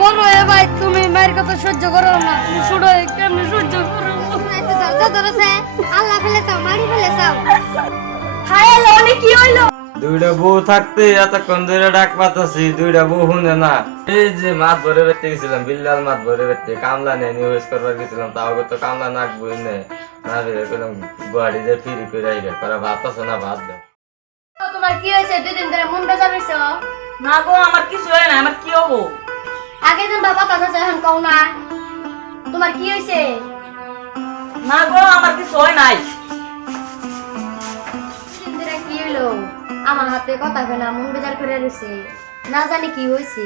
বড় হয়ে ভাই তুমি মায়ের কথা সহ্য করো না। তুমি ছোট হয়ে কেমনে সহ্য করো? আল্লাহ ফেলেছাও মারি ফেলেছাও হায় আল্লাহ অনেক কি হইল? দুইটা বউ থাকতে এতক্ষণ ধরে ডাক পাতাছি দুইটা বউ শুনে না। এই যে মাছ ভরে বেরতে গেছিলাম বিল্লাল মাছ ভরে বেরতে কামলা নেই নিউজ করবার গেছিলাম তাও তো কামলা নাক বই নে না রে কইলাম গুয়াহাটি যে ফিরি করে আইবে করা ভাত আছে না ভাত দে। তোমার কি হয়েছে? দুই দিন ধরে মন বেজার হয়েছে না গো আমার কিছু হয় না আমার কি হব? আগে দিন বাবা কথা এখন কও না। তোমার কি হইছে? না গো আমার কিছু হয় নাই। কি হইল? আমার হাতে কথা কয় না মন বেজার করে রয়েছে না জানি কি হয়েছে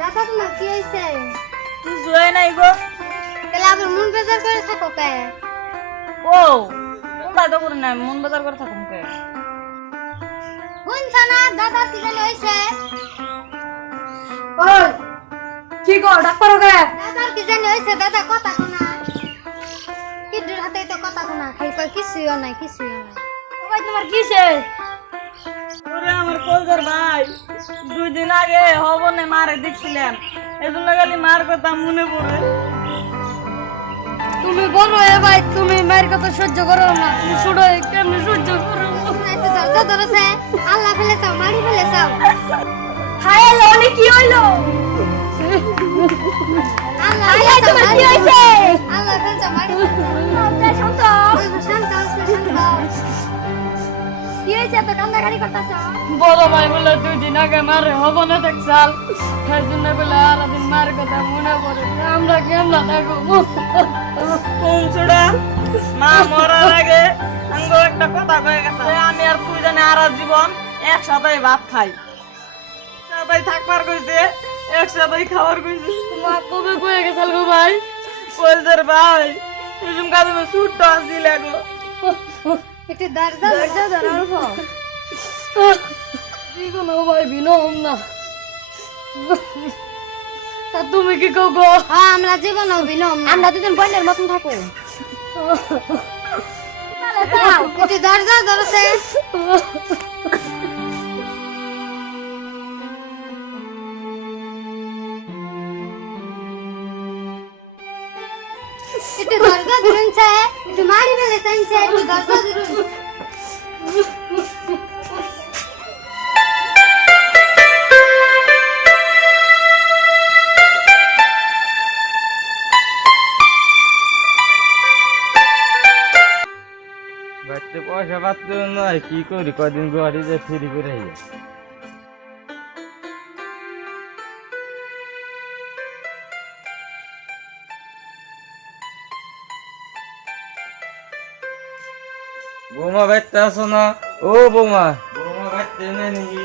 দাদা তোমার কি হয়েছে কিছু হয় নাই গো। তাহলে আবার মন বেজার করে থাকো কে? ও কোনটা তো করে নাই মন বাজার করে থাকুন কে? শুনছ না দাদার কি জানি হয়েছে ওই কি কর ডাক পারো কে দাদার কি জানি হয়েছে দাদা কথা শোনা। কিডুর হাতে তো কথা শোনা খালি কয় কিছুই নাই কিছুই নাই। ও ভাই তোমার কিসে ওরে আমার কলজার ভাই দুই দিন আগে হবনে মারে দেখছিলাম এজন্য খালি মার কথা মনে পড়ে। তুমি বড় হয়ে ভাই তুমি মায়ের কথা সহ্য করো না। তুমি ছোট হয়ে সহ্য করো? ধরেছে আল্লাহ ফেলেছাও মারি ফেলেছাও হায় আল্লাহ অনেক কি হইল? আল্লাহ তোমার কি মারি হয়েছে করতেছ? বড় ভাই বলে দুই দিন আগে মারে হব না দেখছাল তাই জন্য বলে আলাদিন মার কথা মনে পড়ে আমরা কেমন থাকব? মা মরার আগে আঙ্গো একটা কথা কয়ে গেছে আমি আর তুই জানে আর জীবন একসাথে ভাত খাই। একসাথে থাকবার কইছে একসাথে খাবার কইছে। মা কবে কয়ে গেছাল গো ভাই। কলজার ভাই এরকম কাজ ছুট্ট আসছিল গো। একটু দরজা দরজা ধরো কোনো ভাই বিনম না। তা তুমি কি কো গো? হ্যাঁ আমরা জীবন অভিনম আমরা দুজন বোনের মতন থাকো। একটু দরজা ধরেছে একটু দরজা চাইছে একটু দরজা বাড়িতে পয়সা পাচ্ছে নয় কি করি কদিন গুয়াহাটি যে ফিরি করে বৌমা বাইতে আসো না? ও বৌমা বৌমা বাইতে নেই নাকি?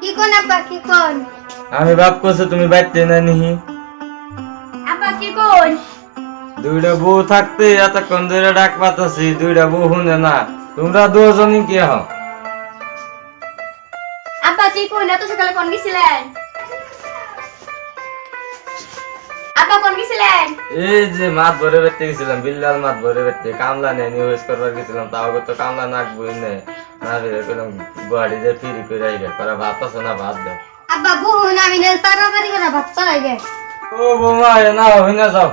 কি কোন আব্বা কি কোন? আমি বাপ করছে তুমি বাইতে না নিহি আব্বা কি কোন? দুইটা বউ থাকতে এতক্ষণ ধরে ডাক পাতাছি দুইটা বউ শুনে না। তোমরা দুজনই কি হও? আব্বা কি কোন? এত সকালে কোন গেছিলেন? আব্বা কোন গেছিলেন? এই যে মাছ ভরে বেরতে গেছিলাম বিল্লাল মাছ ভরে বেরতে কামলা নেই নিউজ করবার গেছিলাম তাও তো কামলা নাক বই নে না রে কইলাম গুয়াহাটি যে ফিরি করে আইবে করা ভাত আছে না ভাত দে। আব্বা বহুন আমি নে তাড়াতাড়ি করে ভাত চড়াই ও বৌমা না হই না যাও।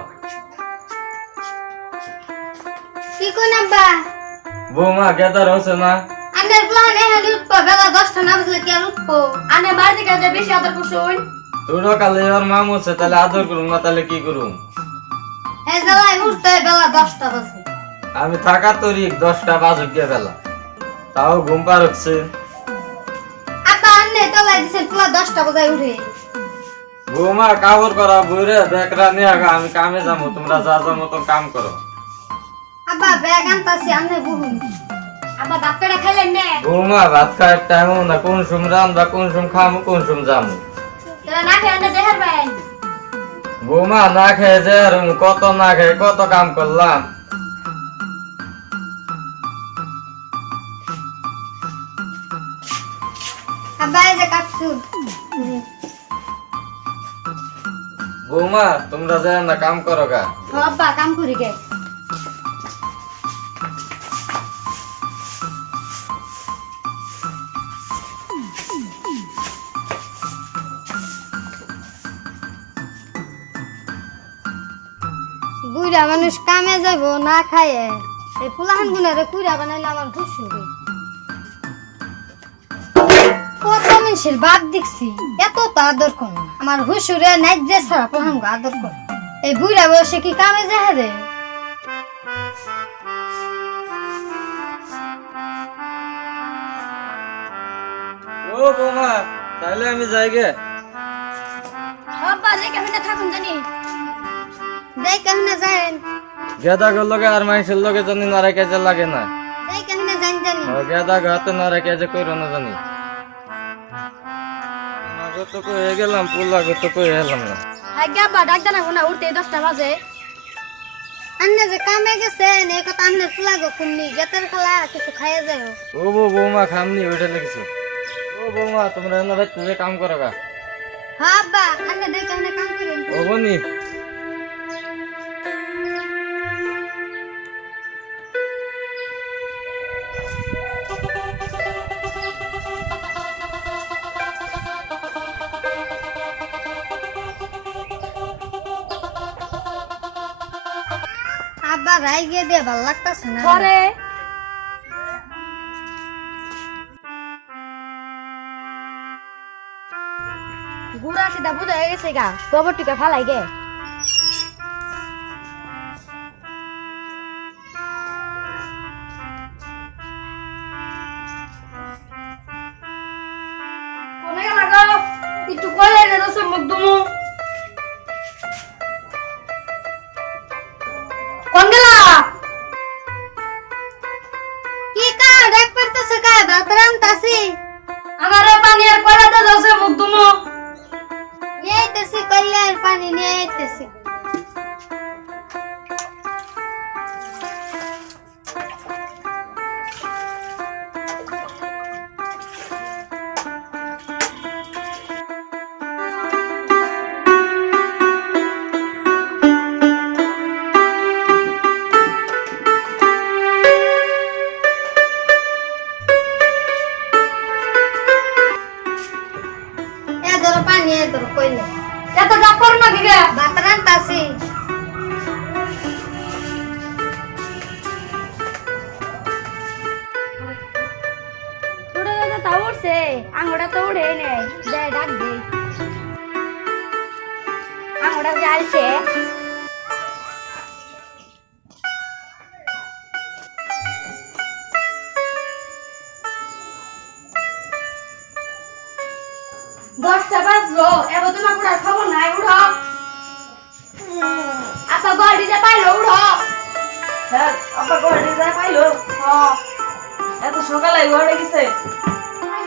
কি কোন আব্বা? বৌমা গেদার হচ্ছে না? আন্নের প্লান এ হালি উঠবো বেলা দশটা না বাজলে কি আর উঠবো? আন্নের বাড়ি থেকে বেশি আদর করছুন তোরা কালে মাম হচ্ছে তাহলে আদর করুম না তাহলে কি করুম? হে জ্বালাই উঠতে বেলা দশটা বাজে। আমি থাকা তরি দশটা বাজুক গিয়ে বেলা। তাও ঘুম পার হচ্ছে আন্নে পুরা দশটা বাজায় উঠে। বৌমা কাবর করা বইরে বেকরা নিয়ে আগা আমি কামে যাব তোমরা যা যা মতন কাম করো। আব্বা ব্যাগ আনতাছি আন্নে বহুন খাইলেন নে? বৌমা ভাত খাওয়ার টাইম না কোন সুম রান্ধবা কোন সুম খামু কোন সুম যামু বৌমা না খেয়ে যে কত না খেয়ে কত কাম করলাম? যে বৌমা তোমরা যায় না কাম করো গা। কাম করি গে। বুড়া মানুষ কামে যাব না খায় এই ফুলাহান গুনারে কুড়া বানাইলে আমার খুশি হবে কত মানুষের বাদ দেখছি এত তো আদর কর আমার হুসুরে নাইট যে ছাড়া পোহান আদর কর। এই বুড়া বয়সে কি কামে যায় রে? ও বৌমা তাহলে আমি যাই গে। আব্বা যে কেমনে থাকুন জানি? দেই কেমনে যাইন গেদা গেল লগে আর মানুষের লগে জানি না রেখে যে লাগে না। দেই কেমনে যাইন জানি। ও গেদা হাতে না রেখে যে কইরো না জানি। মাগো তো কই গেলাম পুলা গো তো কই এলাম না। হাই গে আব্বা ডাক জানা না উঠতে দশটা বাজে। আন্নে যে কামে গেছেন এই কথা আন্নে ফুলা গো কুমনি গেতের খালা কিছু খাইয়ে যাও ও বৌ বৌমা খামনি ওইটা লিখছো। ও বৌমা তোমরা এনে ভাই তুমি কাম করো গা। হ্যাঁ আব্বা আন্নে দেই কেমনে কাম করেন। ও বনি রাই গিয়ে দিয়ে ভালো লাগতাছে না। পরে। গুড়া সিধা বুঝা গেছে গা গোবর টিকা ফালাই গে। একটু কইলে রে দশ মুখ দুমু। পানি নিয়ে আইতেছি উঠছে আঙুটা তো উঠে নেই যাই ডাক দে। আঙুটা জ্বালছে। দশটা বাজলো এবার তোমার পুরা খবর নাই উঠো আপা গড়িতে পাইলো উঠো হ্যাঁ আপা যায় পাইলো হ্যাঁ এত সকালে ঘরে গেছে।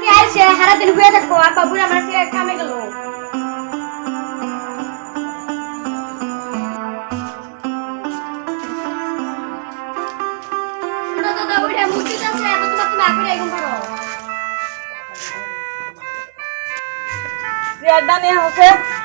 আমি আইছে সারাদিন হয়ে থাকব আর বাবুর আমার ফিরে কামে গেল। Yeah, বুড়া মুক্তি